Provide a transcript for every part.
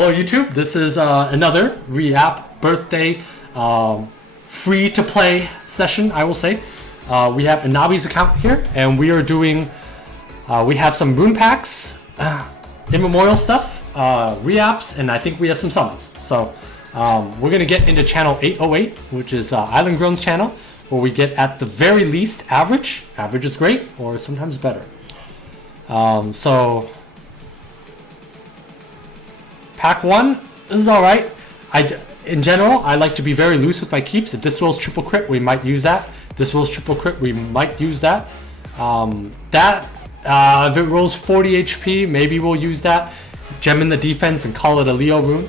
Hello YouTube, this is another Reapp birthday free-to-play session, I will say. We have Inabi's account here, and we are doing, we have some rune packs, immemorial stuff, Reapps, and I think we have some summons. So we're going to get into channel 808, which is Island Grown's channel, where we get at the very least average. Average is great, or sometimes better. So pack 1 is alright. In general, I like to be very loose with my keeps. If this rolls triple crit, we might use that. This rolls triple crit, we might use that. If it rolls 40 HP, maybe we'll use that. Gem in the defense and call it a Leo rune.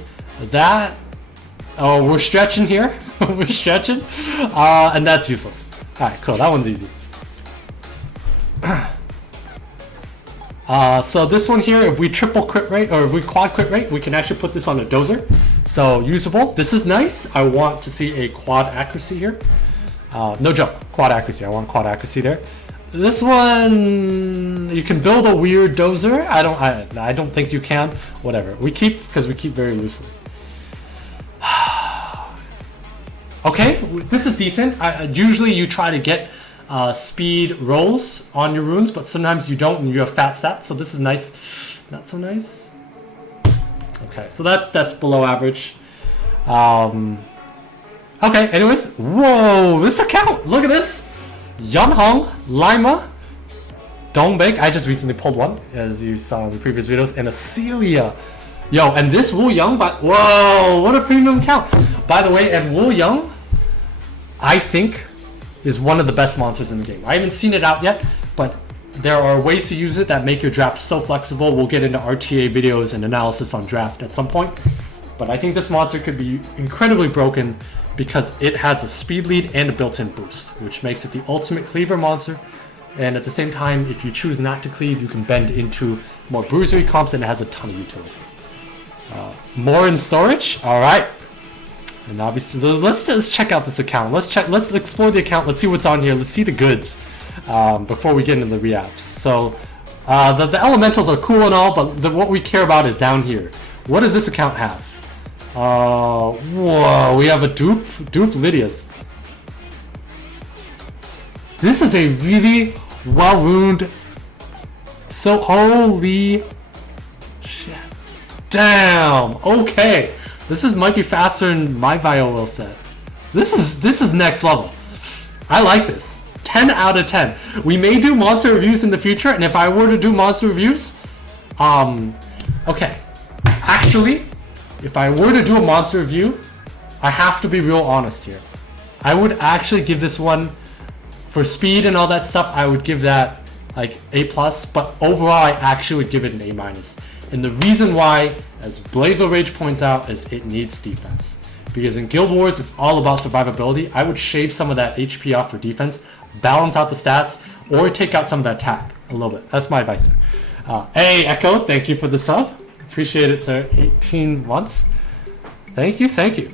We're stretching here. We're stretching. And that's useless. Alright, cool. That one's easy. So this one here, if we triple crit rate, or if we quad crit rate, we can actually put this on a dozer. So usable. This is nice. I want to see a quad accuracy here. No joke. Quad accuracy. I want quad accuracy there. This one, you can build a weird dozer. I don't think you can. Whatever. We keep, because we keep very loosely. Okay, this is decent. Usually you try to get speed rolls on your runes, but sometimes you don't and you have fat stats, so this is nice. Not so nice. Okay, so that's below average. Okay, anyways. Whoa, this account! Look at this! Yunhong, Lima, Dongbek, I just recently pulled one, as you saw in the previous videos, and a Celia. Yo, and this Wu Young, but whoa, what a premium account! By the way, and Wu Young, I think, is one of the best monsters in the game. I haven't seen it out yet, but there are ways to use it that make your draft so flexible. We'll get into RTA videos and analysis on draft at some point. But I think this monster could be incredibly broken because it has a speed lead and a built-in boost, which makes it the ultimate cleaver monster. And at the same time, if you choose not to cleave, you can bend into more bruisery comps, and it has a ton of utility. More in storage? Alright. And obviously, let's just check out this account. Let's explore the account. Let's see what's on here. Let's see the goods before we get into the reapps. So the elementals are cool and all, but what we care about is down here. What does this account have? Whoa, we have a dupe Lydia's. This is a really well runed. So holy shit! Damn. Okay. This might be faster than my Viol set. This is next level. I like this. 10 out of 10. We may do monster reviews in the future, and if I were to do monster reviews, okay. Actually, if I were to do a monster review, I have to be real honest here. I would actually give this one, for speed and all that stuff, I would give that like A+, but overall I actually would give it an A-. And the reason why, as Blazo Rage points out, is it needs defense. Because in Guild Wars, it's all about survivability. I would shave some of that HP off for defense, balance out the stats, or take out some of that attack a little bit. That's my advice. Hey, Echo, thank you for the sub. Appreciate it, sir. 18 months. Thank you, thank you.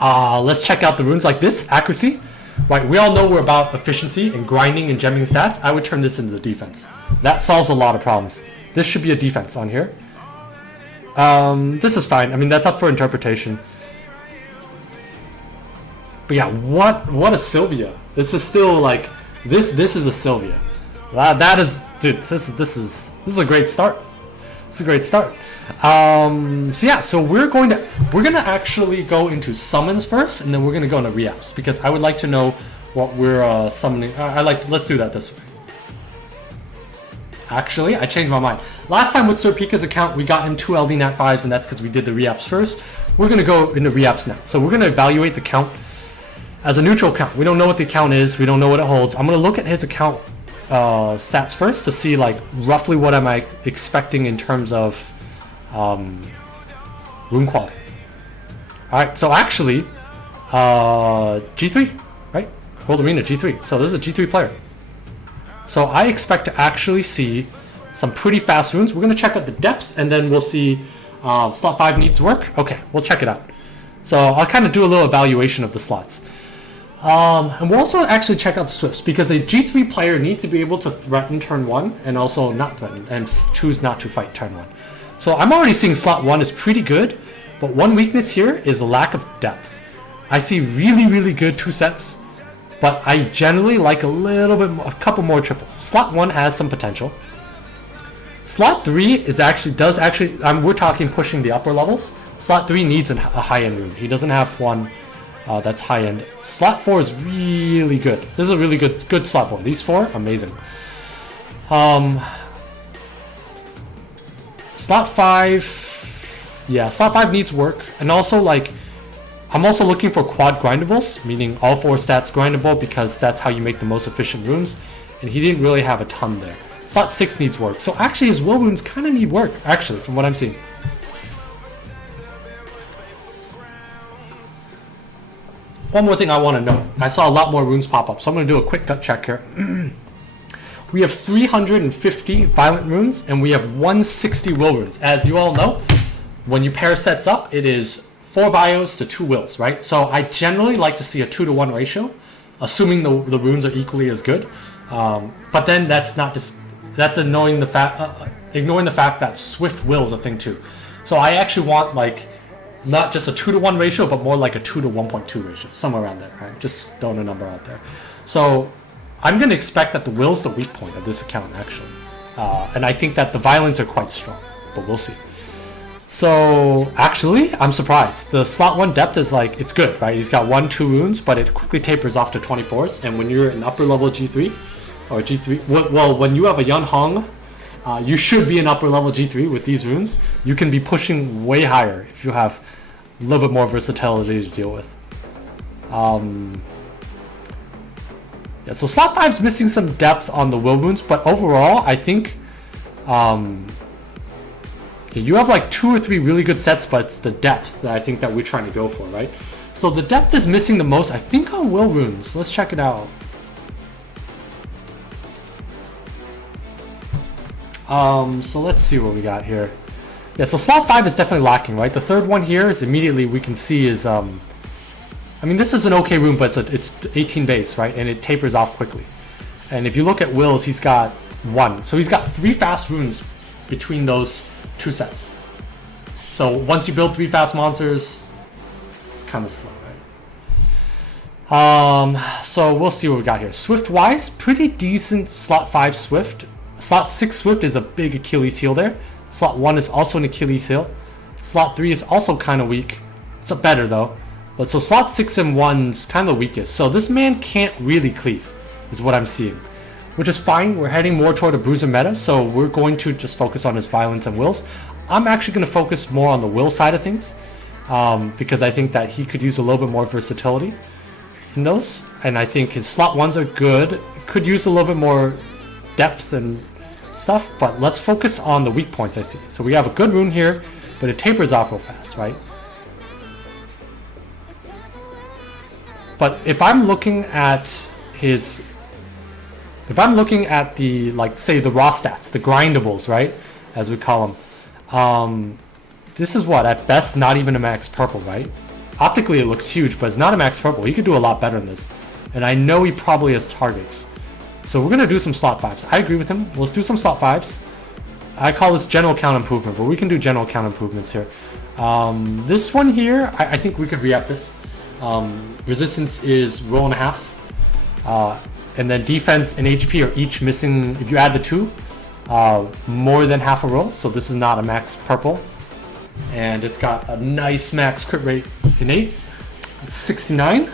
Let's check out the runes like this. Accuracy. Right, we all know we're about efficiency and grinding and gemming stats. I would turn this into the defense. That solves a lot of problems. This should be a defense on here. This is fine. I mean, that's up for interpretation. But yeah, what a Sylvia. This is still like this is a Sylvia. That is, dude, this is a great start. It's a great start. So yeah, so we're gonna actually go into summons first, and then we're gonna go into reapps, because I would like to know what we're summoning. Let's do that this way. Actually, I changed my mind. Last time with Sir Pika's account, we got him 2 LD Nat 5s, and that's because we did the reapps first. We're going to go into reapps now. So we're going to evaluate the count as a neutral count. We don't know what the account is. We don't know what it holds. I'm going to look at his account stats first to see like roughly what am I expecting in terms of rune quality. Alright, so actually, G3, right? World Arena G3. So this is a G3 player. So I expect to actually see some pretty fast runes. We're going to check out the depths, and then we'll see slot 5 needs work. Okay, we'll check it out. So I'll kind of do a little evaluation of the slots. And we'll also actually check out the Swifts, because a G3 player needs to be able to threaten turn 1 and also not threaten and choose not to fight turn 1. So I'm already seeing slot 1 is pretty good, but one weakness here is the lack of depth. I see really good 2 sets, but I generally like a couple more triples. Slot 1 has some potential. Slot 3 we're talking pushing the upper levels. Slot 3 needs a high-end rune. He doesn't have one that's high-end. Slot 4 is really good. This is a really good slot 4. These 4, amazing. Slot 5, yeah, slot 5 needs work. And also, like, I'm also looking for quad grindables, meaning all 4 stats grindable, because that's how you make the most efficient runes. And he didn't really have a ton there. Slot 6 needs work. So actually his will runes kind of need work, actually, from what I'm seeing. One more thing I want to know. I saw a lot more runes pop up, so I'm going to do a quick gut check here. We have 350 violent runes, and we have 160 will runes. As you all know, when you pair sets up, it is 4 bios to 2 wills, right? So I generally like to see a 2-to-1 ratio, assuming the runes are equally as good. But then that's ignoring the fact that swift will is a thing too. So I actually want, like, not just a 2-to-1 ratio, but more like a 2-to-1.2 ratio, somewhere around there, right? Just throwing a number out there. So I'm going to expect that the will's the weak point of this account, actually. And I think that the violence are quite strong, but we'll see. So actually, I'm surprised. The slot 1 depth is, like, it's good, right? He's got 1-2 runes, but it quickly tapers off to 24s. And when you're in upper level G3, or G3, well, when you have a Yun Hong, you should be in upper level G3 with these runes. You can be pushing way higher if you have a little bit more versatility to deal with. Yeah, so slot 5's missing some depth on the will runes, but overall, I think you have like 2 or 3 really good sets, but it's the depth that I think that we're trying to go for, right? So the depth is missing the most, I think, on will runes. Let's check it out. So let's see what we got here. Yeah, so slot 5 is definitely lacking, right? The third one here is immediately we can see is, I mean, this is an okay rune, but it's 18 base, right? And it tapers off quickly. And if you look at wills, he's got 1. So he's got 3 fast runes between those 2 sets. So once you build 3 fast monsters, it's kind of slow, right? So we'll see what we got here. Swift-wise, pretty decent slot 5 Swift. Slot 6 Swift is a big Achilles heel there. Slot 1 is also an Achilles heel. Slot 3 is also kind of weak. It's better though. But so slot 6 and 1's kind of the weakest. So this man can't really cleave, is what I'm seeing. Which is fine. We're heading more toward a bruiser meta, so we're going to just focus on his violence and wills. I'm actually going to focus more on the will side of things, because I think that he could use a little bit more versatility in those. And I think his slot 1s are good. Could use a little bit more depth and stuff, but let's focus on the weak points I see. So we have a good rune here, but it tapers off real fast, right? But if I'm looking at the, like, say, the raw stats, the grindables, right, as we call them, this is what, at best, not even a max purple, right? Optically, it looks huge, but it's not a max purple. He could do a lot better than this. And I know he probably has targets. So we're going to do some slot 5s. I agree with him. Let's do some slot 5s. I call this general count improvement, but we can do general count improvements here. This one here, I think we could re-up this. Resistance is roll and a half. And then defense and HP are each missing, if you add the 2, more than half a roll. So this is not a max purple. And it's got a nice max crit rate innate. 69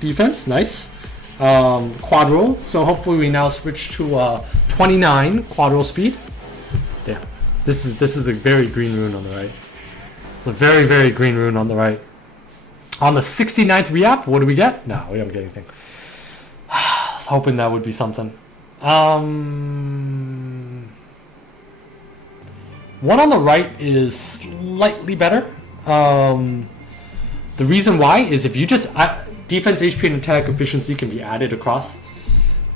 defense, nice. Quad roll, so hopefully we now switch to 29 quad roll speed. Damn, this is a very green rune on the right. It's a very green rune on the right. On the 69th Reapp, what do we get? No, we don't get anything. I was hoping that would be something. One on the right is slightly better. The reason why is if you just defense, HP, and attack efficiency can be added across,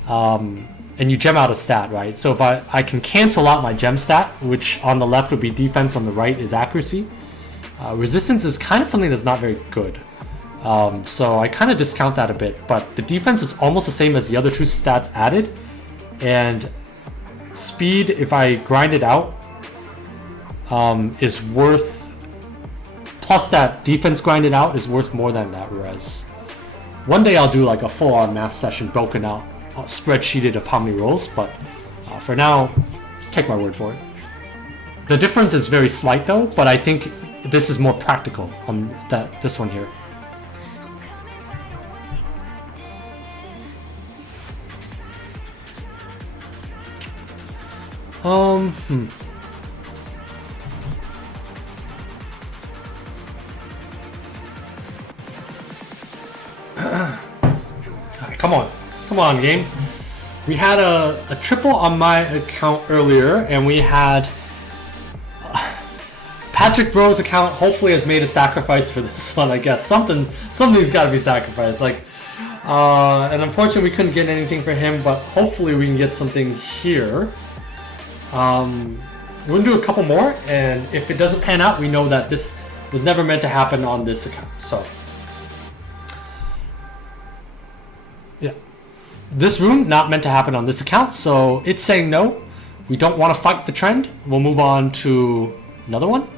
and you gem out a stat, right? So if I can cancel out my gem stat, which on the left would be defense, on the right is accuracy. Resistance is kind of something that's not very good. So I kind of discount that a bit, but the defense is almost the same as the other 2 stats added, and speed, if I grind it out, is worth, plus that defense grinded out is worth more than that res. One day I'll do like a full-on math session broken out, spreadsheeted of how many rolls, but for now, take my word for it. The difference is very slight though, but I think this is more practical on this one here. Come on, game. We had a triple on my account earlier, and we had Patrick Bro's account. Hopefully, has made a sacrifice for this one. I guess something's got to be sacrificed. Like, and unfortunately, we couldn't get anything for him, but hopefully, we can get something here. We're gonna do a couple more, and if it doesn't pan out, we know that this was never meant to happen on this account. So, yeah, this rune not meant to happen on this account, so it's saying no. We don't want to fight the trend. We'll move on to another one.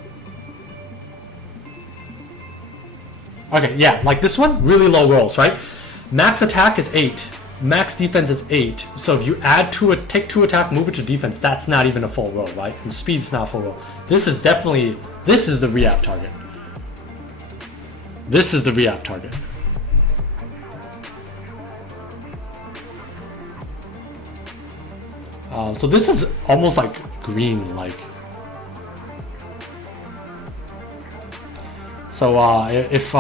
Okay, yeah, like this one, really low rolls, right? Max attack is 8. Max defense is 8. So if you add take 2 attack, move it to defense, that's not even a full roll, right? And speed's not a full roll. This is the Reapp target. This is the Reapp target. So this is almost like green, like. So if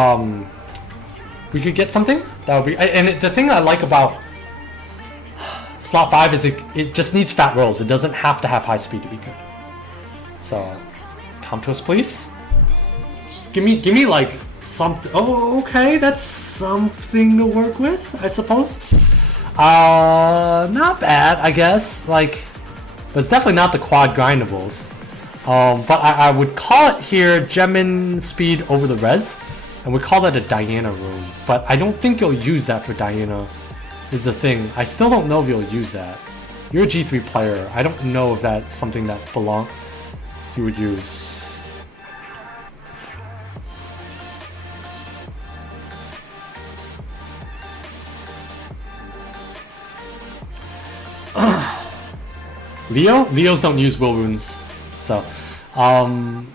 we could get something, that would be. And the thing I like about slot 5 is it just needs fat rolls. It doesn't have to have high speed to be good. So come to us, please. Just give me like something. Oh, okay, that's something to work with, I suppose. Not bad, I guess. Like, but it's definitely not the quad grindables. But I would call it here Gemin speed over the res, and we call that a Diana rune. But I don't think you'll use that for Diana, is the thing. I still don't know if you'll use that. You're a G3 player. I don't know if that's something that you would use. Leos don't use will runes. So, one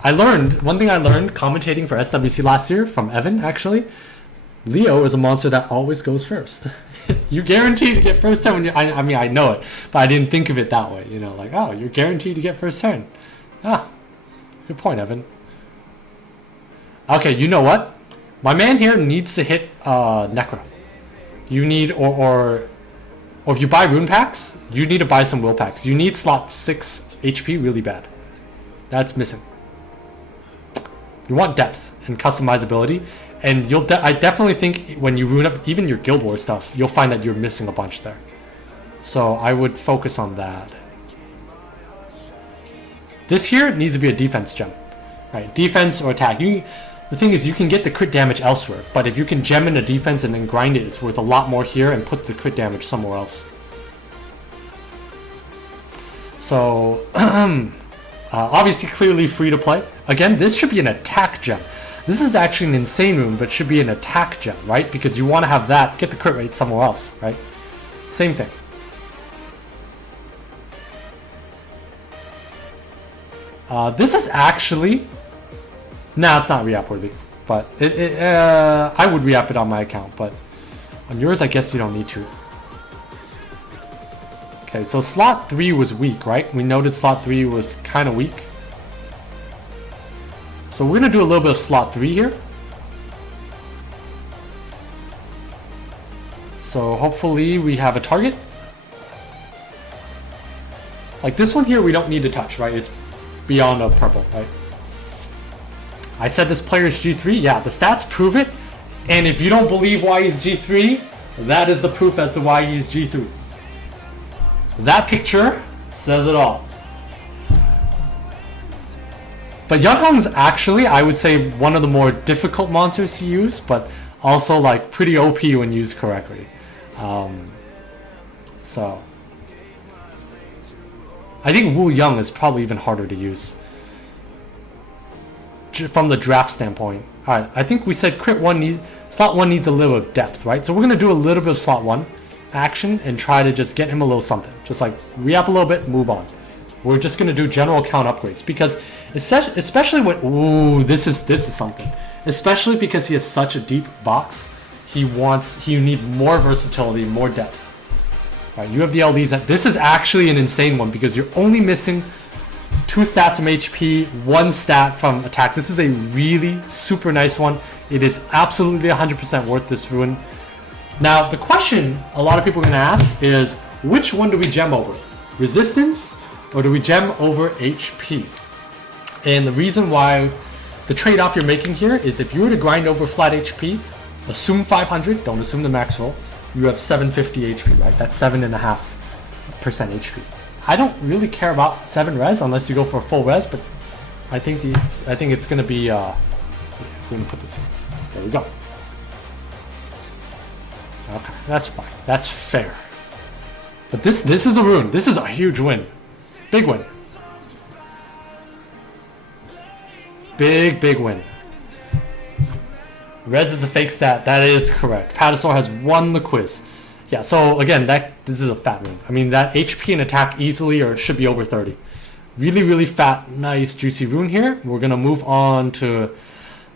thing I learned commentating for SWC last year from Evan, actually, Leo is a monster that always goes first. You're guaranteed to get first turn when I mean, I know it, but I didn't think of it that way, you know, like, oh, you're guaranteed to get first turn. Ah, good point, Evan. Okay, you know what? My man here needs to hit Necro. You need, or if you buy rune packs, you need to buy some will packs. You need slot 6 HP really bad. That's missing. You want depth and customizability, and I definitely think when you rune up even your Guild Wars stuff, you'll find that you're missing a bunch there. So I would focus on that. This here needs to be a defense gem, right? Defense or attack. The thing is, you can get the crit damage elsewhere, but if you can gem in a defense and then grind it, it's worth a lot more here and put the crit damage somewhere else. So, obviously clearly free to play. Again, this should be an attack gem. This is actually an insane rune, but should be an attack gem, right? Because you want to have that, get the crit rate somewhere else, right? Same thing. This is actually... Nah, it's not Reapp worthy, but I would Reapp it on my account, but on yours I guess you don't need to. Okay, so slot 3 was weak, right? We noted slot 3 was kind of weak. So we're going to do a little bit of slot 3 here. So hopefully we have a target. Like this one here we don't need to touch, right? It's beyond a purple, right? I said this player is G3. Yeah, the stats prove it. And if you don't believe why he's G3, that is the proof as to why he's G3. That picture says it all. But Yunhong's actually, I would say, one of the more difficult monsters to use, but also like pretty OP when used correctly. So I think Wu Young is probably even harder to use. from the draft standpoint. All right, I think we said slot 1 needs a little of depth, right? So we're gonna do a little bit of slot 1 action and try to just get him a little something. Just like re-up a little bit, move on. We're just gonna do general account upgrades because especially when this is something. Especially because he has such a deep box, you need more versatility, more depth. All right, you have the LDs. This is actually an insane one because you're only missing 2 stats from HP, 1 stat from attack. This is a really super nice one. It is absolutely 100% worth this rune. Now, the question a lot of people are going to ask is, which one do we gem over? Resistance, or do we gem over HP? And the reason why, the trade-off you're making here is if you were to grind over flat HP, assume 500, don't assume the max roll, you have 750 HP, right? That's 7.5% HP. I don't really care about 7 res unless you go for a full res, but I think it's going to be, we're going to put this in. There we go. Okay, that's fine. That's fair. But this is a rune. This is a huge win. Big win. Big win. Res is a fake stat. That is correct. Patasaur has won the quiz. Yeah, so again, this is a fat rune. I mean, that HP and attack easily or should be over 30. Really fat, nice, juicy rune here. We're going to move on to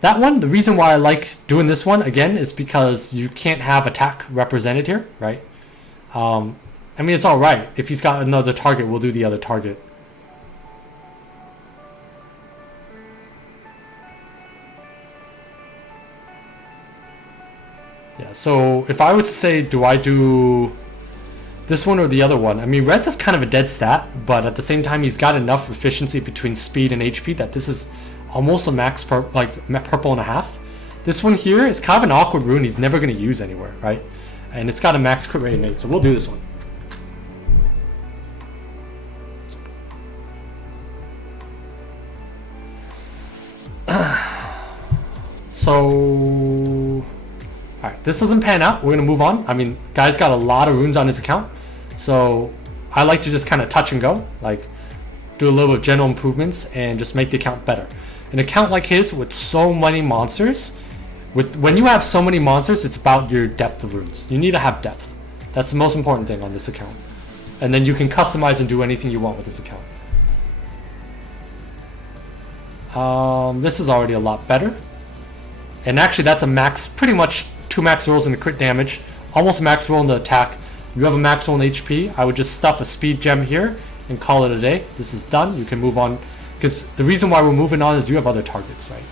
that one. The reason why I like doing this one, again, is because you can't have attack represented here, right? I mean, it's alright. If he's got another target, we'll do the other target. Yeah, so if I was to say, do I do this one or the other one? I mean, res is kind of a dead stat, but at the same time, he's got enough efficiency between speed and HP that this is almost a max purple and a half. This one here is kind of an awkward rune he's never going to use anywhere, right? And it's got a max crit rate in 8, so we'll do this one. So, alright, this doesn't pan out. We're going to move on. I mean, guy's got a lot of runes on his account. So, I like to just kind of touch and go. Like, do a little bit of general improvements and just make the account better. An account like his with so many monsters, when you have so many monsters, it's about your depth of runes. You need to have depth. That's the most important thing on this account. And then you can customize and do anything you want with this account. This is already a lot better. And actually that's a max, pretty much 2 max rolls in the crit damage, almost max roll in the attack. You have a max roll in HP. I would just stuff a speed gem here and call it a day. This is done. You can move on. Because the reason why we're moving on is you have other targets, right?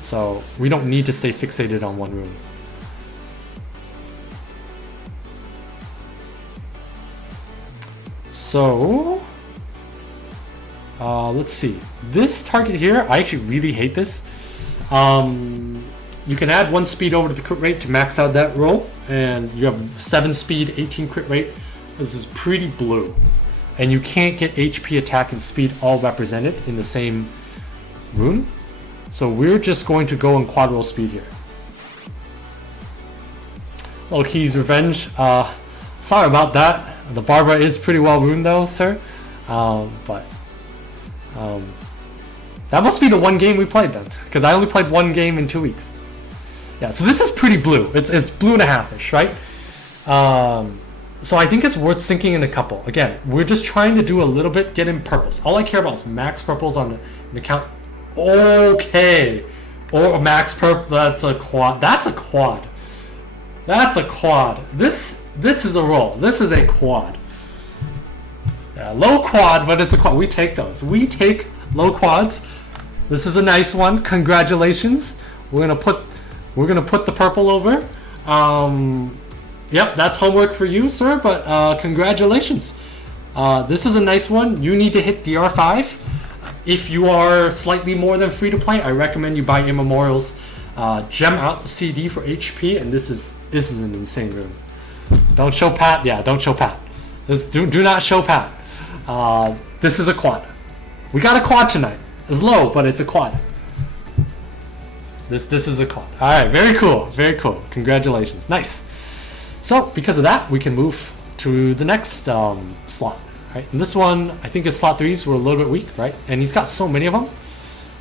So we don't need to stay fixated on one rune. So, let's see. This target here, I actually really hate this. You can add 1 speed over to the crit rate to max out that roll, and you have 7 speed, 18 crit rate. This is pretty blue. And you can't get HP, attack, and speed all represented in the same rune. So we're just going to go in quad roll speed here. Loki's Revenge. Sorry about that. The Barbara is pretty well runed though, sir. But that must be the one game we played then, because I only played 1 game in 2 weeks. Yeah, so this is pretty blue. It's blue and a half-ish, right? So I think it's worth sinking in a couple. Again, we're just trying to do a little bit, get in purples. All I care about is max purples on an account. Okay. Or max purple. That's a quad. That's a quad. That's a quad. This is a roll. This is a quad. Yeah, low quad, but it's a quad. We take those. We take low quads. This is a nice one. Congratulations. We're gonna put the purple over. Yep, that's homework for you, sir, but congratulations. This is a nice one. You need to hit the R5. If you are slightly more than free to play, I recommend you buy Immemorials. Gem out the CD for HP, and this is an insane rune. Don't show Pat. Yeah, don't show Pat. Do not show Pat. This is a quad. We got a quad tonight. It's low, but it's a quad. This is a quad. All right, very cool. Very cool. Congratulations. Nice. So, because of that, we can move to the next slot, right? And this one, I think his slot 3s were a little bit weak, right? And he's got so many of them.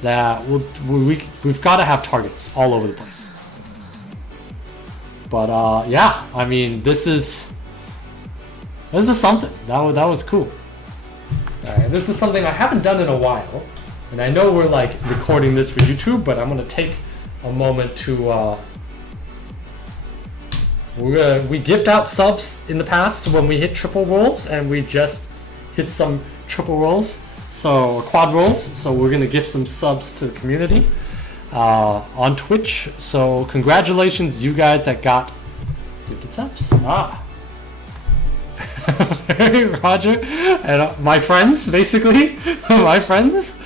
that we've got to have targets all over the place. But yeah, I mean, this is something. That was cool. Alright, this is something I haven't done in a while, and I know we're like recording this for YouTube, but I'm gonna take a moment to we gift out subs in the past when we hit triple rolls, and we just hit some triple rolls, so quad rolls. So we're gonna gift some subs to the community on Twitch. So congratulations, you guys that got gifted subs. Roger and my friends, basically my friends.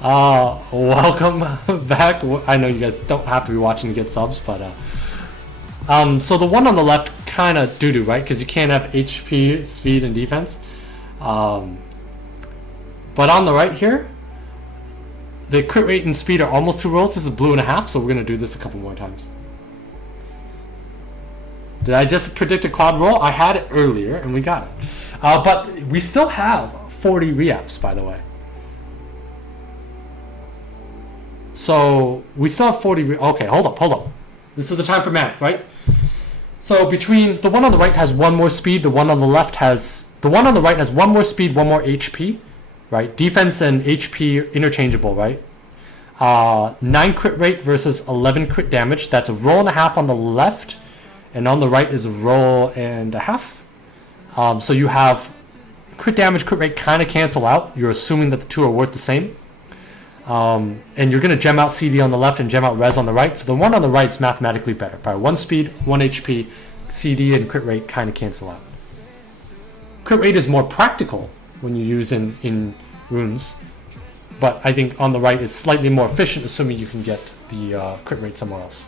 Welcome back. I know you guys don't have to be watching to get subs, but so the one on the left kind of doo-doo, right? Because you can't have HP, speed, and defense. But on the right here, the crit rate and speed are almost 2 rolls. This is blue and a half, so we're gonna do this a couple more times. Did I just predict a quad roll? I had it earlier, and we got it. But we still have 40 Reapps, by the way. So we still have 40. Okay, hold up. This is the time for math, right? So between the one on the right has 1 more speed, the one on the right has 1 more speed, 1 more HP, right? Defense and HP interchangeable, right? 9 crit rate versus 11 crit damage. That's a roll and a half on the left, and on the right is a roll and a half. So you have crit damage, crit rate kind of cancel out. You're assuming that the two are worth the same. And you're going to gem out CD on the left and gem out res on the right. So the one on the right is mathematically better. By 1 speed, 1 HP, CD and crit rate kind of cancel out. Crit rate is more practical when you use in runes. But I think on the right is slightly more efficient, assuming you can get the crit rate somewhere else.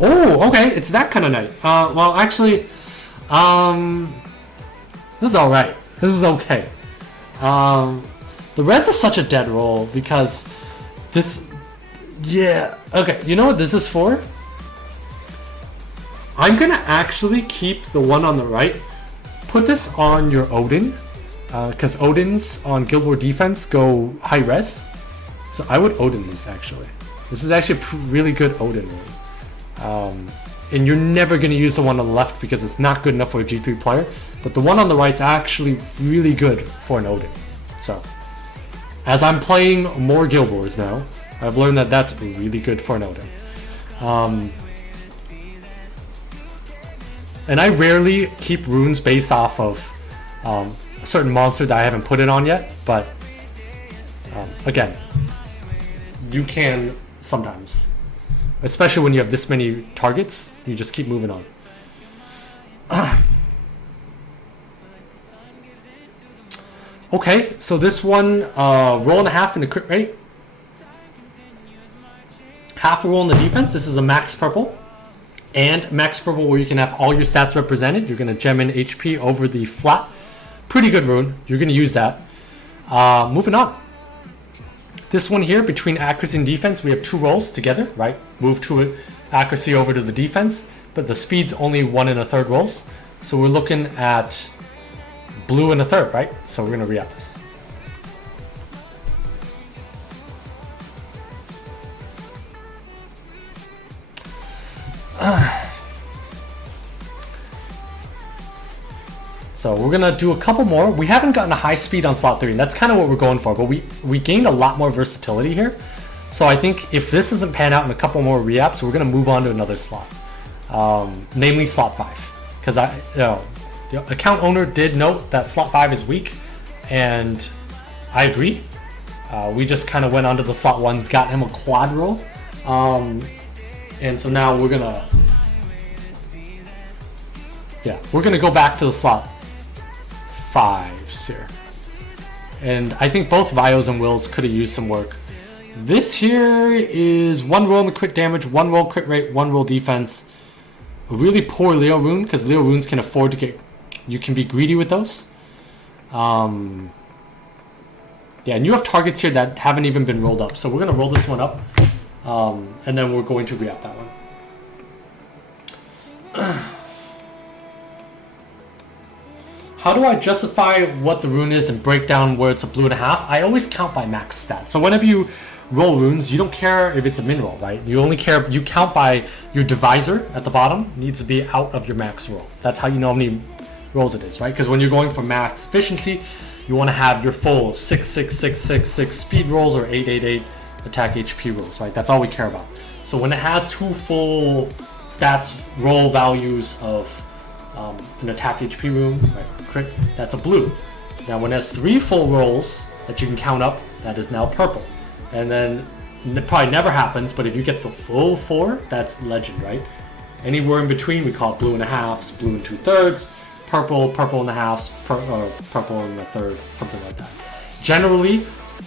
Oh, okay, it's that kind of night. Well, actually, this is alright. This is okay. The res is such a dead roll because this... Yeah, okay, you know what this is for? I'm gonna actually keep the one on the right. Put this on your Odin, because Odins on Guild War defense go high res. So I would Odin these, actually. This is actually a really good Odin roll. And you're never going to use the one on the left because it's not good enough for a G3 player. But the one on the right is actually really good for an Odin. So, as I'm playing more Guild Wars now, I've learned that that's really good for an Odin. And I rarely keep runes based off of a certain monster that I haven't put it on yet. But, again, you can sometimes. Especially when you have this many targets, you just keep moving on. Okay, so this one, roll and a half in the crit rate. Half a roll in the defense. This is a max purple. And max purple where you can have all your stats represented. You're going to gem in HP over the flat. Pretty good rune. You're going to use that. Moving on. This one here, between accuracy and defense, we have 2 rolls together, right? Move to accuracy over to the defense, but the speed's only 1 1/3 rolls. So we're looking at blue and a third, right? So we're gonna re-up this. So we're gonna do a couple more. We haven't gotten a high speed on slot 3, and that's kind of what we're going for, but we gained a lot more versatility here. So I think if this doesn't pan out in a couple more re-apps, we're gonna move on to another slot, namely slot 5. Because the account owner did note that slot 5 is weak, and I agree. We just kind of went onto the slot 1s, got him a quad roll, and so now we're gonna go back to the slot 5s here. And I think both Vios and Wills could have used some work. This here is 1 roll in the crit damage, 1 roll crit rate, 1 roll defense. A really poor Leo rune, because Leo runes can afford to get... You can be greedy with those. Yeah, and you have targets here that haven't even been rolled up. So we're going to roll this one up. And then we're going to re-up that one. how do I justify what the rune is and break down where it's a blue and a half? I always count by max stat. So whenever you roll runes, you don't care if it's a min roll, right? You only care, you count by your divisor at the bottom needs to be out of your max roll. That's how you know how many rolls it is, right? Because when you're going for max efficiency, you want to have your full 6, 6, 6, 6, 6 speed rolls or 8, 8, 8 attack HP rolls, right? That's all we care about. So when it has 2 full stats roll values of an attack HP rune, right, crit, that's a blue. Now when it has 3 full rolls that you can count up, that is now purple. And then it probably never happens, but if you get the full 4, that's legend, right? Anywhere in between, we call it blue and a halves, blue and 2/3, purple, purple and a halves, purple and a third, something like that. Generally,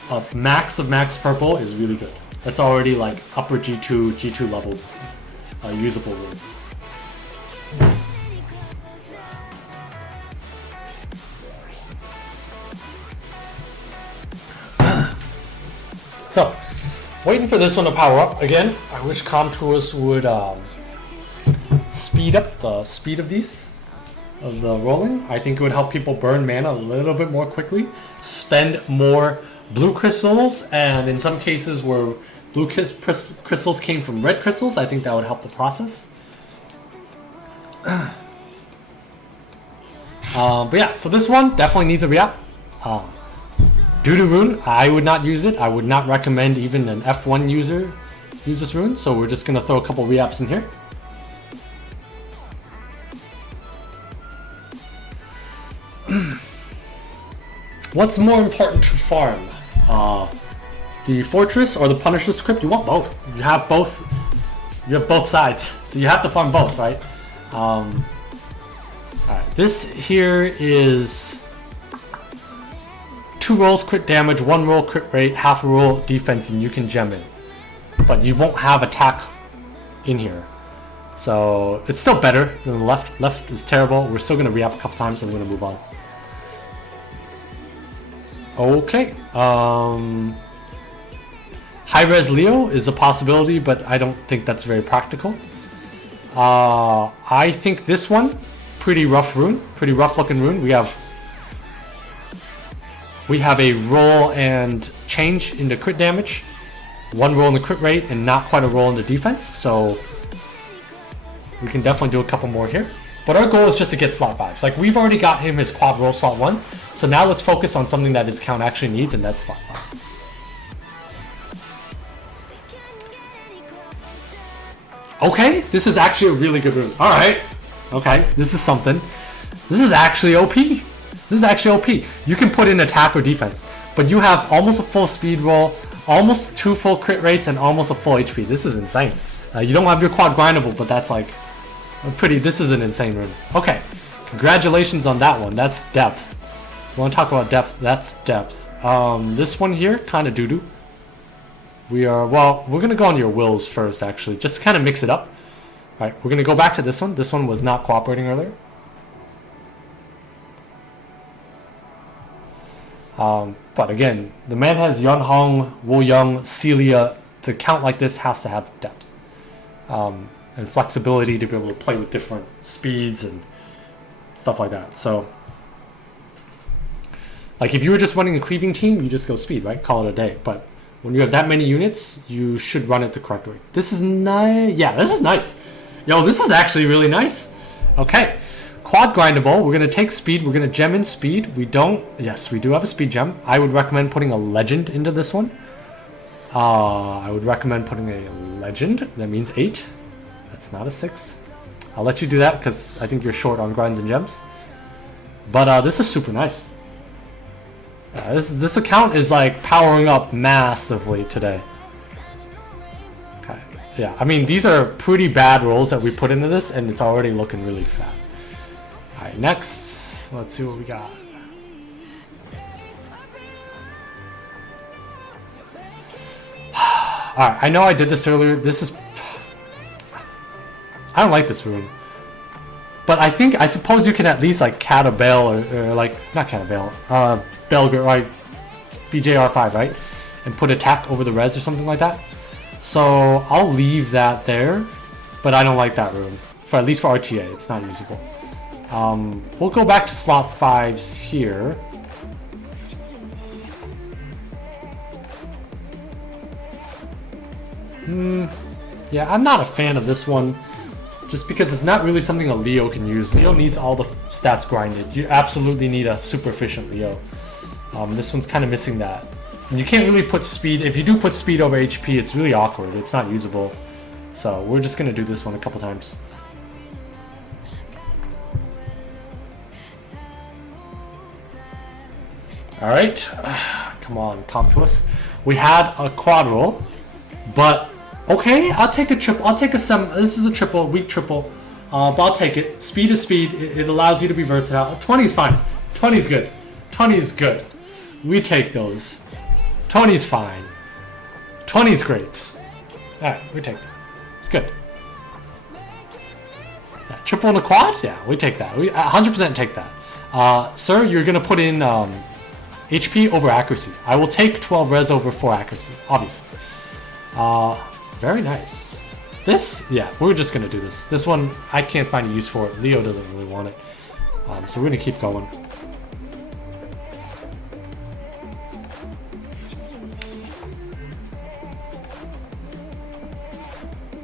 a max of max purple is really good. That's already like upper G2 level usable rune. So, waiting for this one to power up. Again, I wish Comtours would speed up the speed of these, of the rolling. I think it would help people burn mana a little bit more quickly, spend more blue crystals, and in some cases where blue crystals came from red crystals, I think that would help the process. But yeah, so this one definitely needs a Reapp. Doo-doo rune, I would not use it. I would not recommend even an F1 user use this rune, so we're just going to throw a couple Reapps in here. What's more important to farm? The Fortress or the Punisher script? You want both. You have both. You have both sides, so you have to farm both, right? Alright, this here is 2 rolls crit damage, 1 roll crit rate, half a roll defense, and you can gem it. But you won't have attack in here. So it's still better than the left. Left is terrible. We're still going to re-up a couple times and we're going to move on. Okay. High-res Leo is a possibility, but I don't think that's very practical. I think this one, pretty rough rune. Pretty rough looking rune. We have a roll and change into crit damage, 1 roll in the crit rate, and not quite a roll in the defense. So we can definitely do a couple more here. But our goal is just to get slot 5s. Like, we've already got him his quad roll slot 1. So now let's focus on something that his account actually needs, and that's slot 5. Okay, this is actually a really good rune. Alright. Okay, this is something. This is actually OP. This is actually OP. You can put in attack or defense, but you have almost a full speed roll, almost 2 full crit rates, and almost a full HP. This is insane. You don't have your quad grindable, but that's like this is an insane rune. Okay, congratulations on that one. That's depth. You want to talk about depth? That's depth. This one here, kind of doo-doo. We're going to go on your wills first, actually, just to kind of mix it up. All right, we're going to go back to this one. This one was not cooperating earlier. But again, the man has Yunhong, Wu Young, Celia. To count like this has to have depth. And flexibility to be able to play with different speeds and stuff like that. So, like if you were just running a cleaving team, you just go speed, right? Call it a day. But when you have that many units, you should run it the correct way. This is nice. Yeah, this is nice. Yo, this is actually really nice. Okay. Quad grindable. We're going to take speed. We're going to gem in speed. Yes, we do have a speed gem. I would recommend putting a legend into this one. I would recommend putting a legend. That means 8. That's not a 6. I'll let you do that because I think you're short on grinds and gems. But this is super nice. This account is like powering up massively today. Okay. Yeah, I mean, these are pretty bad rolls that we put into this, and it's already looking really fat. Alright, next, let's see what we got. Alright, I know I did this earlier. I don't like this rune. But I suppose you can at least like Catabale or like, not Catabale, Belger, like BJR5, right? And put attack over the res or something like that. So I'll leave that there, but I don't like that rune. At least for RTA, it's not usable. We'll go back to slot 5s here. Yeah, I'm not a fan of this one. Just because it's not really something a Leo can use. Leo needs all the stats grinded. You absolutely need a super efficient Leo. This one's kind of missing that. And you can't really put speed. If you do put speed over HP, it's really awkward. It's not usable. So we're just going to do this one a couple times. Alright. Come on, come to us. We had a quad roll. But, okay, I'll take a triple. I'll take a this is a triple, weak triple. But I'll take it. Speed is speed. It allows you to be versatile. 20 is fine. 20 is good. 20 is good. We take those. 20 is fine. 20 is great. Alright, we take that. It's good. Yeah, triple and a quad? Yeah, we take that. We 100% take that. Sir, you're going to put in HP over accuracy. I will take 12 res over 4 accuracy, obviously. Very nice. This, yeah, we're just going to do this. This one, I can't find a use for it. Leo doesn't really want it. So we're going to keep going.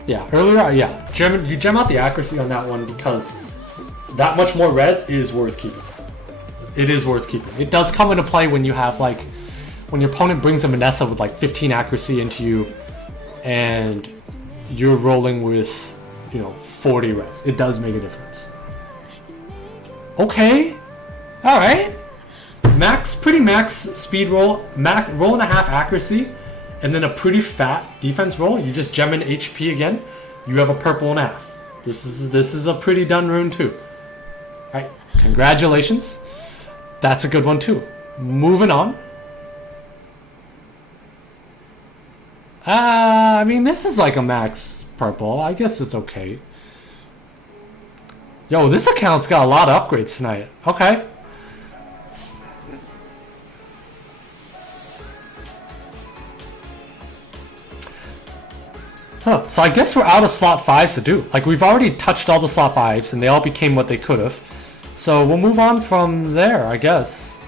Yeah, earlier, yeah, you gem out the accuracy on that one because that much more res is worth keeping. It is worth keeping. It does come into play when you have, like, when your opponent brings a Manessa with, like, 15 accuracy into you and you're rolling with, 40 res. It does make a difference. Okay. Alright. Pretty max speed roll, roll and a half accuracy. And then a pretty fat defense roll. You just gem in HP again. You have a purple and a half. This is a pretty done rune too. Alright, congratulations. That's a good one too. Moving on. I mean, this is like a max purple. I guess it's okay. Yo, this account's got a lot of upgrades tonight. Okay. Huh, so I guess we're out of slot 5s to do. Like, we've already touched all the slot 5s, and they all became what they could have. So we'll move on from there, I guess.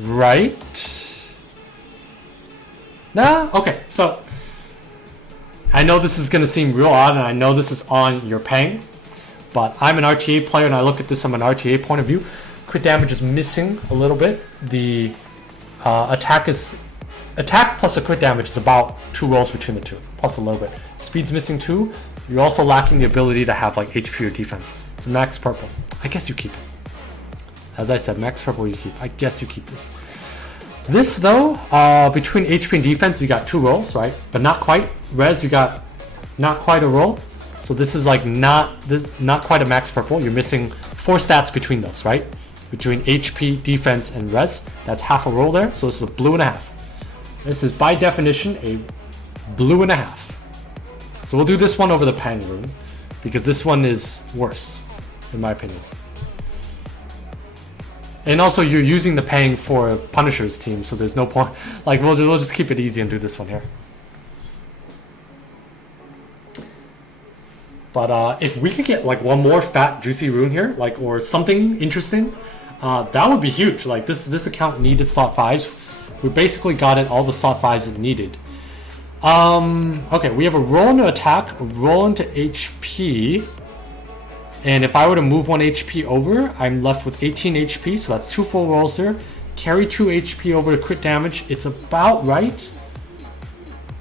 Right? Nah? Okay, so I know this is going to seem real odd, and I know this is on your pang, but I'm an RTA player, and I look at this from an RTA point of view. Crit damage is missing a little bit. The attack plus the crit damage is about 2 rolls between the two, plus a little bit. Speed's missing 2. You're also lacking the ability to have like HP or defense. It's max purple. I guess you keep it. As I said, max purple you keep. I guess you keep this. This though, between HP and defense you got 2 rolls, right? But not quite. Res you got not quite a roll. So this is like not quite a max purple. You're missing 4 stats between those, right? Between HP, defense, and res. That's half a roll there. So this is a blue and a half. This is by definition a blue and a half. So we'll do this one over the Pang rune because this one is worse, in my opinion. And also you're using the Pang for Punisher's team, so there's no point. Like we'll just keep it easy and do this one here. But if we could get like one more fat juicy rune here, like or something interesting, that would be huge. Like this account needed slot 5s. We basically got it all the slot 5s it needed. Okay, we have a roll into attack, a roll into HP. And if I were to move 1 HP over, I'm left with 18 HP, so that's 2 full rolls there. Carry 2 HP over to crit damage. It's about right?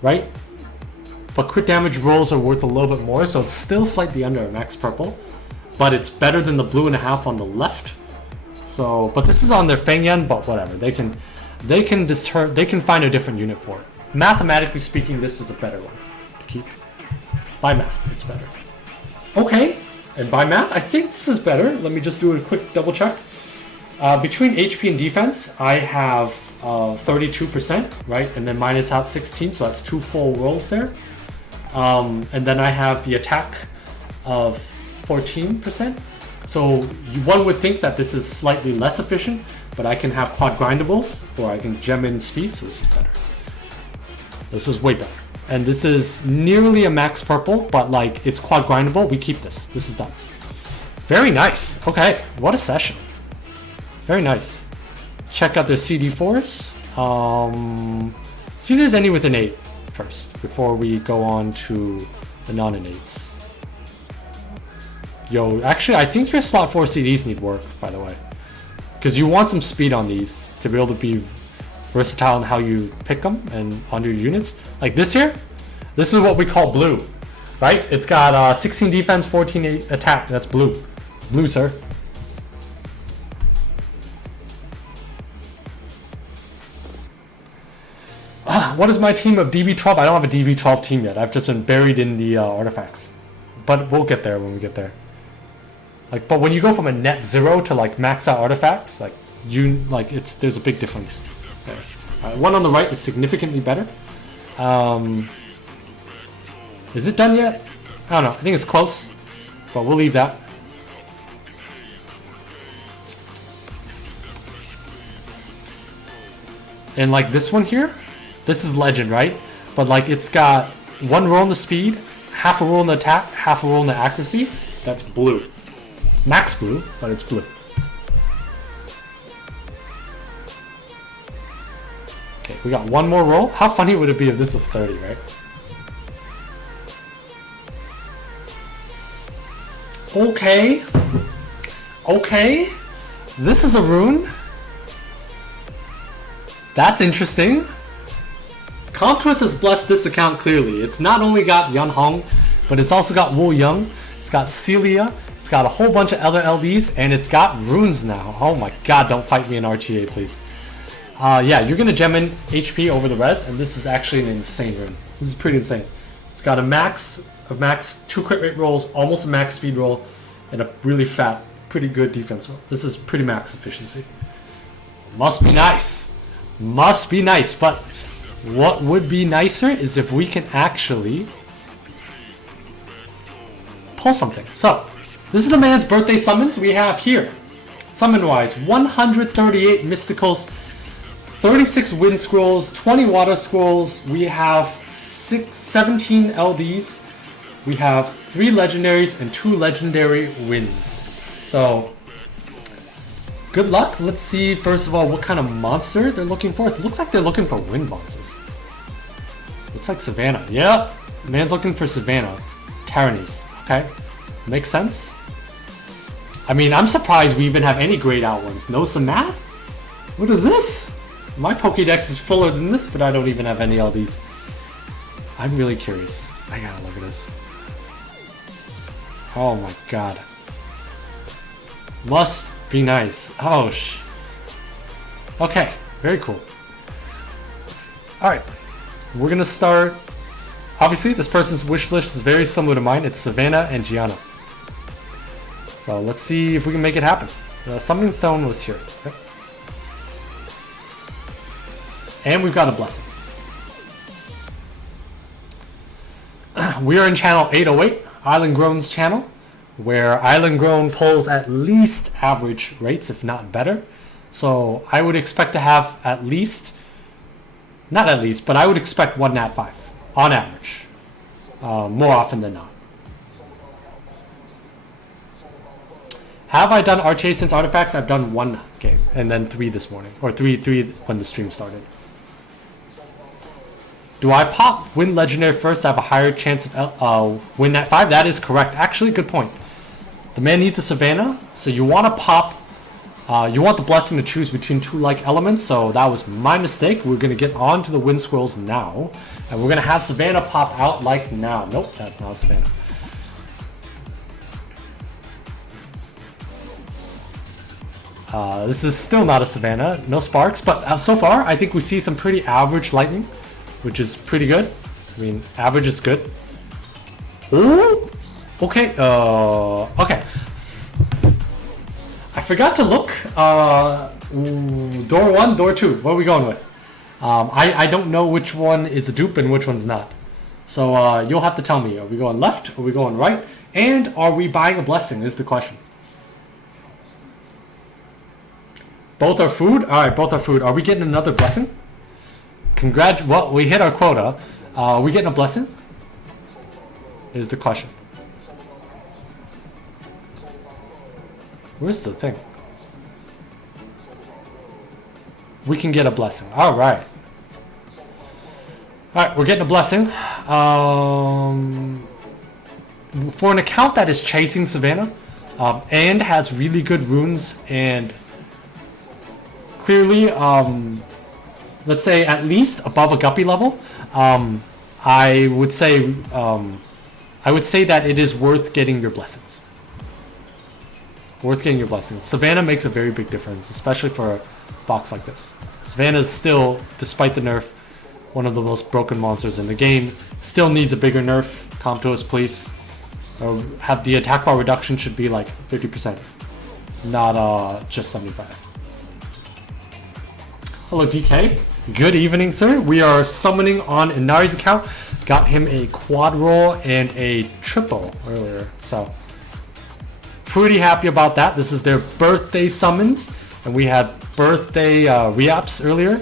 But crit damage rolls are worth a little bit more, so it's still slightly under max purple. But it's better than the blue and a half on the left. So, but this is on their Feng Yan, but whatever. They can find a different unit for it. Mathematically speaking, this is a better one to keep. By math, it's better. Okay, and by math, I think this is better. Let me just do a quick double check. Between HP and defense, I have 32%, right? And then minus out 16, so that's 2 full rolls there. And then I have the attack of 14%. So one would think that this is slightly less efficient, but I can have quad grindables, or I can gem in speed, so this is better. This is way better. And this is nearly a max purple, but like it's quad grindable. We keep this. This is done. Very nice. Okay, what a session. Very nice. Check out their CD4s. See if there's any with an 8 first, before we go on to the non-innates. Yo, actually, I think your slot 4 CDs need work, by the way. Because you want some speed on these to be able to be versatile in how you pick them and on your units. Like this here, this is what we call blue, right? It's got 16 defense, 14 attack. That's blue. Blue, sir. What is my team of DB12? I don't have a DB12 team yet. I've just been buried in the artifacts. But we'll get there when we get there. Like, but when you go from a net 0 to like max out artifacts, like there's a big difference there. One on the right is significantly better. Is it done yet? I don't know. I think it's close, but we'll leave that. And like this one here, this is legend, right? But like it's got 1 roll in the speed, half a roll in the attack, half a roll in the accuracy. That's blue. Max blue, but it's blue. Okay, we got 1 more roll. How funny would it be if this was 30, right? Okay. Okay. This is a rune. That's interesting. Comtwist has blessed this account clearly. It's not only got Yun Hong, but it's also got Wu Young. It's got Celia. It's got a whole bunch of other LDs, and it's got runes now. Oh my god, don't fight me in RTA, please. Yeah, you're gonna gem in HP over the rest, and this is actually an insane rune. This is pretty insane. It's got a max of 2 crit rate rolls, almost a max speed roll, and a really fat, pretty good defense roll. This is pretty max efficiency. Must be nice. Must be nice, but what would be nicer is if we can actually pull something. So, this is the man's birthday summons we have here. Summon-wise, 138 Mysticals, 36 Wind Scrolls, 20 Water Scrolls. We have 17 LDs. We have 3 Legendaries and 2 Legendary Winds. So, good luck. Let's see, first of all, what kind of monster they're looking for. It looks like they're looking for wind monsters. Looks like Savannah. Yep. Man's looking for Savannah. Tyrannys. Okay. Makes sense. I mean, I'm surprised we even have any grayed out ones. No Samath? What is this? My Pokédex is fuller than this, but I don't even have any LDs. I'm really curious. I gotta look at this. Oh my god. Must be nice. Oh, okay, very cool. Alright, we're gonna start. Obviously, this person's wish list is very similar to mine. It's Savannah and Gianna. So let's see if we can make it happen. The Summoning Stone was here. Okay. And we've got a Blessing. We are in channel 808, Island Grown's channel, where Island Grown pulls at least average rates, if not better. So I would expect to have at least, not at least, but I would expect 1 Nat 5 on average, more often than not. Have I done RTA since Artifacts? I've done 1 game, and then 3 this morning, or 3 when the stream started. Do I pop Win Legendary first to have a higher chance of Win Nat 5? That is correct. Actually, good point. The man needs a Savannah, so you want to pop, you want the Blessing to choose between 2 like elements, so that was my mistake. We're going to get on to the Wind Squirrels now, and we're going to have Savannah pop out like now. Nope, that's not Savannah. This is still not a Savannah, no sparks, but so far I think we see some pretty average lightning, which is pretty good. I mean, average is good. Ooh, okay, okay. I forgot to look. Door 1, door 2. What are we going with? I don't know which one is a dupe and which one's not. So you'll have to tell me. Are we going left? Are we going right? And are we buying a Blessing is the question. Both are food? Alright, both are food. Are we getting another Blessing? Well, we hit our quota. Are we getting a Blessing? Is the question. Where's the thing? We can get a blessing. Alright. Alright, we're getting a blessing. For an account that is chasing Savannah, and has really good runes, and clearly, let's say at least above a Guppy level, I would say that it is worth getting your blessings. Worth getting your blessings. Savannah makes a very big difference, especially for a box like this. Savannah is still, despite the nerf, one of the most broken monsters in the game. Still needs a bigger nerf. Come to us, please. Or have the attack bar reduction should be like 50%, not just 75. Hello, DK. Good evening, sir. We are summoning on Inari's account. Got him a quad roll and a triple earlier, so pretty happy about that. This is their birthday summons, and we had birthday Reapps earlier.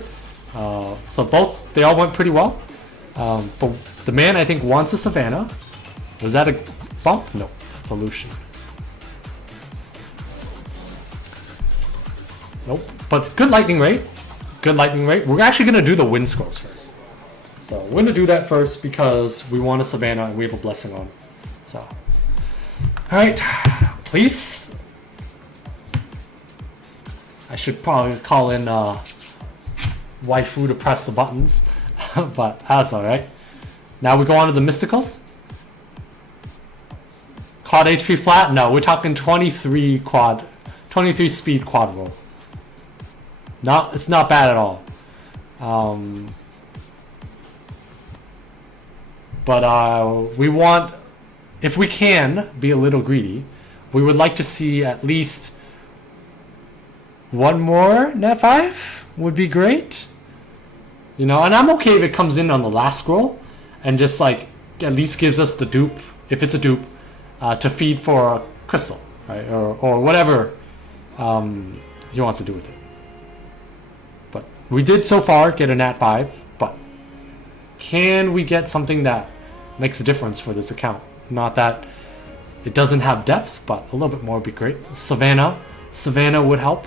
So they all went pretty well. But the man, I think, wants a Savannah. Was that a bump? No, that's a Lucian. Nope. But good lightning rate. Good lightning rate. We're actually going to do the wind scrolls first. So we're going to do that first because we want a Savannah and we have a blessing on. So, alright. Please. I should probably call in waifu to press the buttons. But that's alright. Now we go on to the mysticals. Quad HP flat? No, we're talking 23 speed quad roll. It's not bad at all. But we want, if we can be a little greedy, we would like to see at least one more net 5 would be great. You know, and I'm okay if it comes in on the last scroll and just like at least gives us the dupe, if it's a dupe, to feed for a crystal, right? Or whatever he wants to do with it. But we did so far get a nat 5, but can we get something that makes a difference for this account? Not that it doesn't have depth, but a little bit more would be great. Savannah would help.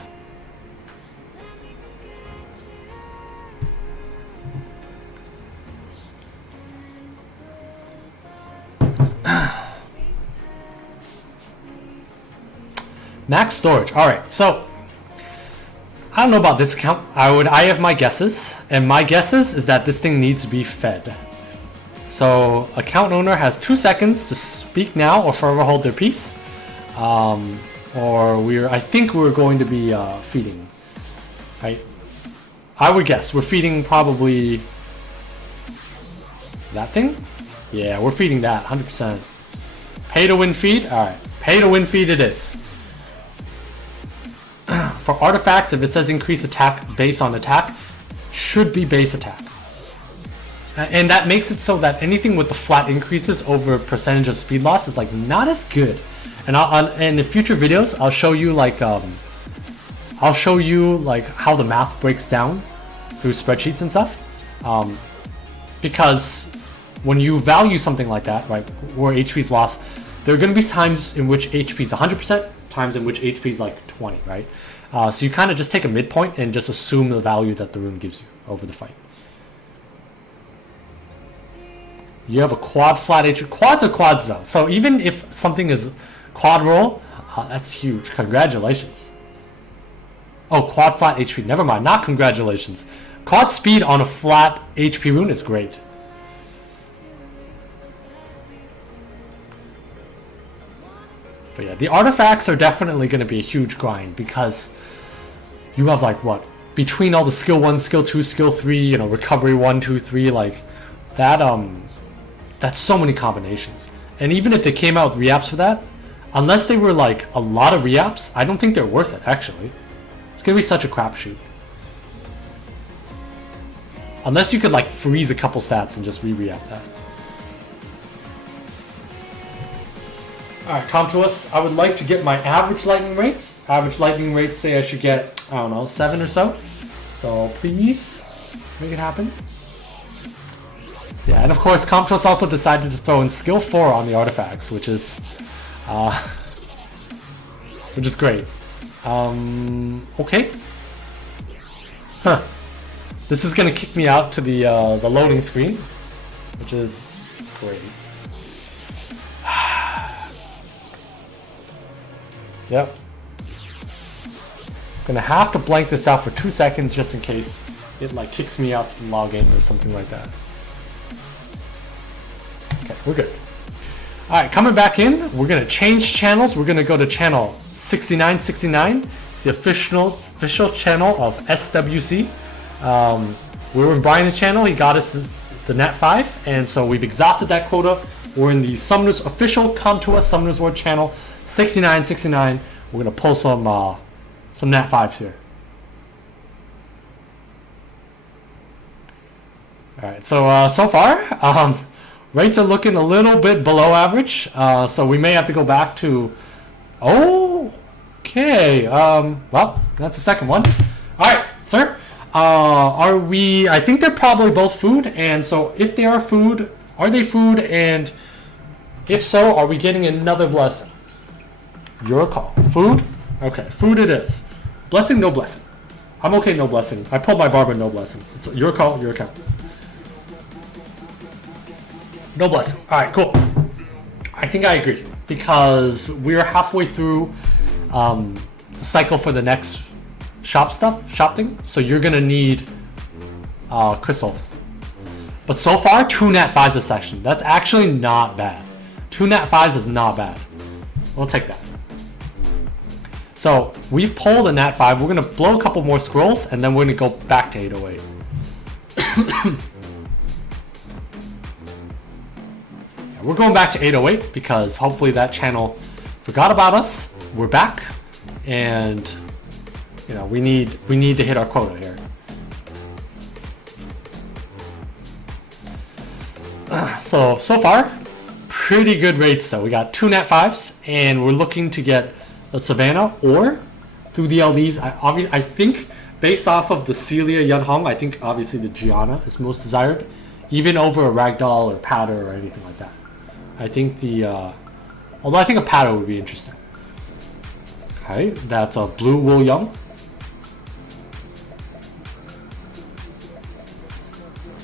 Max storage. Alright, so I don't know about this account. I have my guesses, and my guesses is that this thing needs to be fed. So account owner has 2 seconds to speak now or forever hold their peace. I think we're going to be feeding. Right? I would guess we're feeding probably that thing. Yeah, we're feeding that 100%. Pay to win feed. All right, pay to win feed it is. For artifacts, if it says increase attack base on attack, should be base attack. And that makes it so that anything with the flat increases over percentage of speed loss is like not as good. And in the future videos, I'll show you like how the math breaks down through spreadsheets and stuff. Because when you value something like that, right, where HP is lost, there are going to be times in which HP is 100%, times in which HP is like 20, right? So you kind of just take a midpoint and just assume the value that the rune gives you over the fight. You have a quad flat HP. Quads are quads though. So even if something is quad roll, that's huge. Congratulations. Oh, quad flat HP. Never mind. Not congratulations. Quad speed on a flat HP rune is great. But yeah, the artifacts are definitely going to be a huge grind because you have like what? Between all the skill 1, skill 2, skill 3, you know, recovery 1, 2, 3, like that, that's so many combinations. And even if they came out with reapps for that, unless they were like a lot of reapps, I don't think they're worth it actually. It's going to be such a crapshoot. Unless you could like freeze a couple stats and just re-react that. Alright, come to us. I would like to get my average lightning rates. Average lightning rates say I should get, I don't know, 7 or so. So please, make it happen. Yeah, and of course, Comtros also decided to throw in skill 4 on the artifacts, which is great. Okay. Huh. This is gonna kick me out to the loading screen, which is great. Yep. Gonna have to blank this out for 2 seconds just in case it like kicks me out to the login or something like that. Okay, we're good. Alright, coming back in, we're gonna change channels. We're gonna go to channel 6969. It's the official channel of SWC. We were in Brian's channel. He got us the Nat 5, and so we've exhausted that quota. We're in the Summoners official Come to Us Summoners War channel 6969. We're gonna pull some Nat 5s here. Alright, so far, rates are looking a little bit below average, so we may have to go back to... Okay, well, that's the second one. Alright, sir, are we... I think they're probably both food, and so if they are food, are they food, and if so, are we getting another blessing? Your call. Food? Okay, food it is. Blessing, no blessing. I'm okay, no blessing. I pulled my barber, no blessing. It's your call, your account. No blessing. Alright, cool. I think I agree. Because we're halfway through the cycle for the next shop thing. So you're gonna need crystal. But so far, 2 Nat 5s a session. That's actually not bad. 2 Nat 5s is not bad. We'll take that. So we've pulled a Nat 5. We're gonna blow a couple more scrolls, and then we're gonna go back to 808. We're going back to 808 because hopefully that channel forgot about us. We're back, and you know we need to hit our quota here. So far, pretty good rates though. We got 2 Nat 5s, and we're looking to get a Savannah or through the LDs. I think based off of the Celia Yunhong, I think obviously the Gianna is most desired, even over a Ragdoll or Powder or anything like that. I think the although I think a Powder would be interesting. Okay, that's a Blue Wool Young.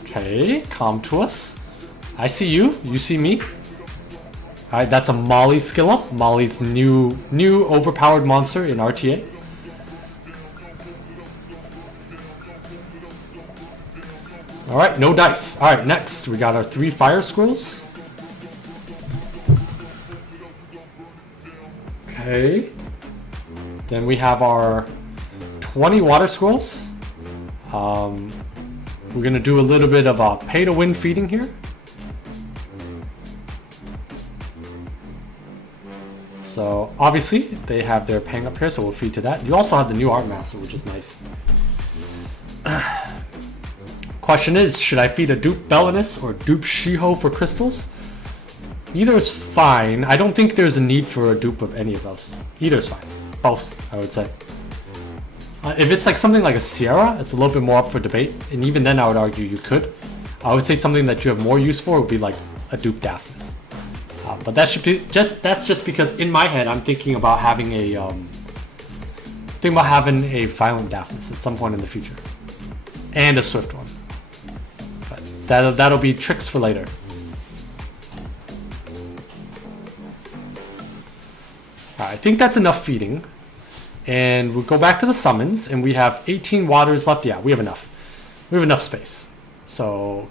Okay, come to us. I see you. You see me. Alright, that's a Molly Skilla. Molly's new overpowered monster in RTA. Alright, no dice. Alright, next we got our 3 fire scrolls. Okay. Then we have our 20 water scrolls. We're gonna do a little bit of a pay to win feeding here. So obviously they have their pang up here, so we'll feed to that. You also have the new Art Master, which is nice. Question is, should I feed a dupe Belinus or dupe Shiho for crystals? Either is fine. I don't think there's a need for a dupe of any of those. Either is fine. Both, I would say. If it's like something like a Sierra, it's a little bit more up for debate, and even then I would argue you could. I would say something that you have more use for would be like a dupe Daphnis. But that should be that's just because in my head I'm thinking about having a violent Daphnis at some point in the future, and a swift one. But that'll be tricks for later. I think that's enough feeding, and we'll go back to the summons, and we have 18 waters left. Yeah, we have enough. We have enough space. So,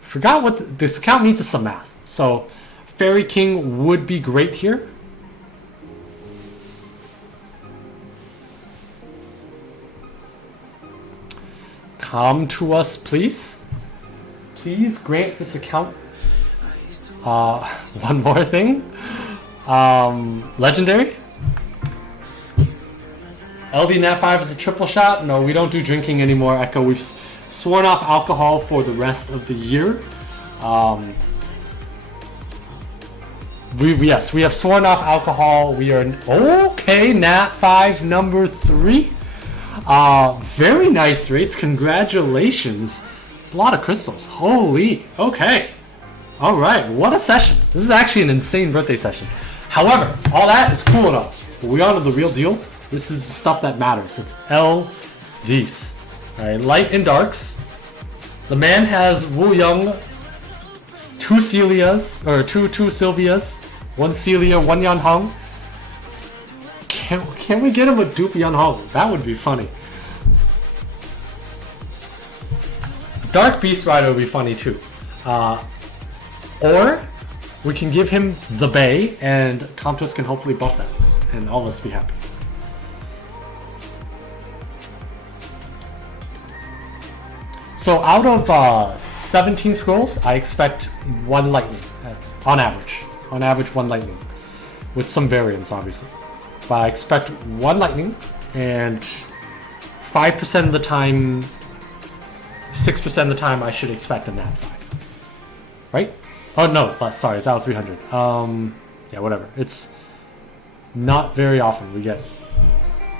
forgot what this account needs some math. So, Fairy King would be great here. Come to us, please. Please grant this account one more thing. Legendary. LD Nat 5 is a triple shot. No, we don't do drinking anymore, Echo. We've sworn off alcohol for the rest of the year. We have sworn off alcohol. We are okay. Nat 5 number 3. Very nice rates. Congratulations. There's a lot of crystals. Holy. Okay. All right. What a session. This is actually an insane birthday session. However, all that is cool enough. But we on to the real deal. This is the stuff that matters. It's LDs. Alright, light and darks. The man has Wu Young, two Celias, or two Sylvias, one Celia, one Yan Hong. Can we get him a dupe Yan Hong? That would be funny. Dark Beast Rider would be funny too. Or we can give him the Bay, and Comtos can hopefully buff that, and all of us be happy. So out of 17 scrolls, I expect one lightning, on average. On average, one lightning, with some variance, obviously. But I expect one lightning, and 5% of the time, 6% of the time, I should expect a nat 5. Right? Oh no, sorry, it's out 300. Yeah, whatever. It's not very often we get,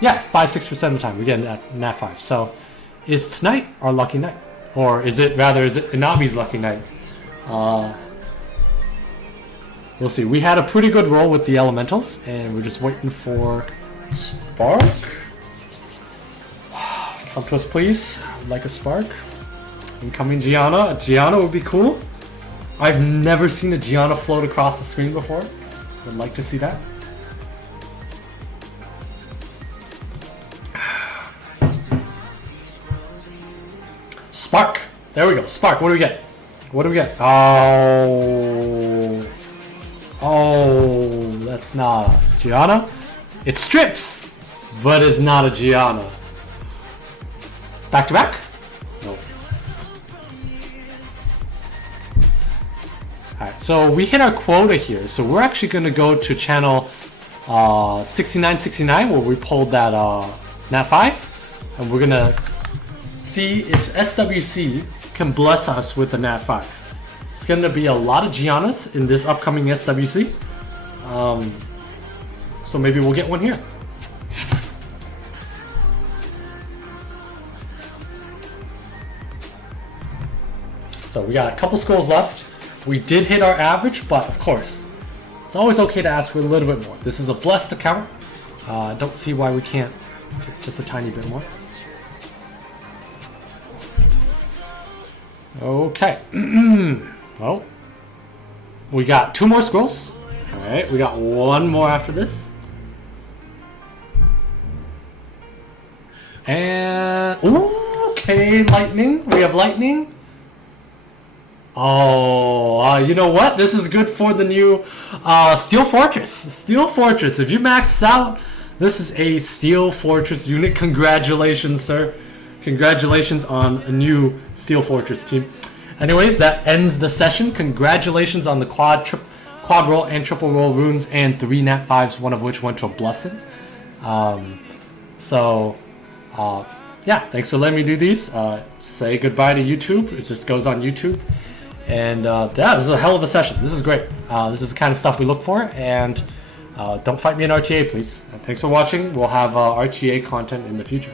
yeah, 5-6% of the time we get a nat 5. So, is tonight our lucky night? Or is it Inabi's lucky night? We'll see. We had a pretty good roll with the elementals, and we're just waiting for Spark. Come to us, please. I'd like a Spark. Incoming Gianna. Gianna would be cool. I've never seen a Gianna float across the screen before. Would like to see that. Spark. There we go. Spark. What do we get? What do we get? Oh. Oh, that's not a Gianna. It strips, but it's not a Gianna. Back to back? No. Alright, so we hit our quota here. So we're actually going to go to channel 6969 where we pulled that Nat 5. And we're going to see if SWC can bless us with the Nat 5. It's going to be a lot of Giannas in this upcoming SWC. So maybe we'll get one here. So we got a couple scrolls left. We did hit our average, but of course, it's always okay to ask for a little bit more. This is a blessed account. I don't see why we can't get just a tiny bit more. Okay. Well, we got 2 more scrolls. Alright, we got 1 more after this. And okay, lightning. We have lightning. Oh, you know what? This is good for the new Steel Fortress. Steel Fortress. If you max out, this is a Steel Fortress unit. Congratulations, sir. Congratulations on a new Steel Fortress team. Anyways, that ends the session. Congratulations on the quad roll and triple roll runes and 3 nat 5s, one of which went to a blessing. Yeah, thanks for letting me do these. Say goodbye to YouTube. It just goes on YouTube. And yeah, this is a hell of a session. This is great. This is the kind of stuff we look for. And don't fight me in RTA, please. Thanks for watching. We'll have RTA content in the future.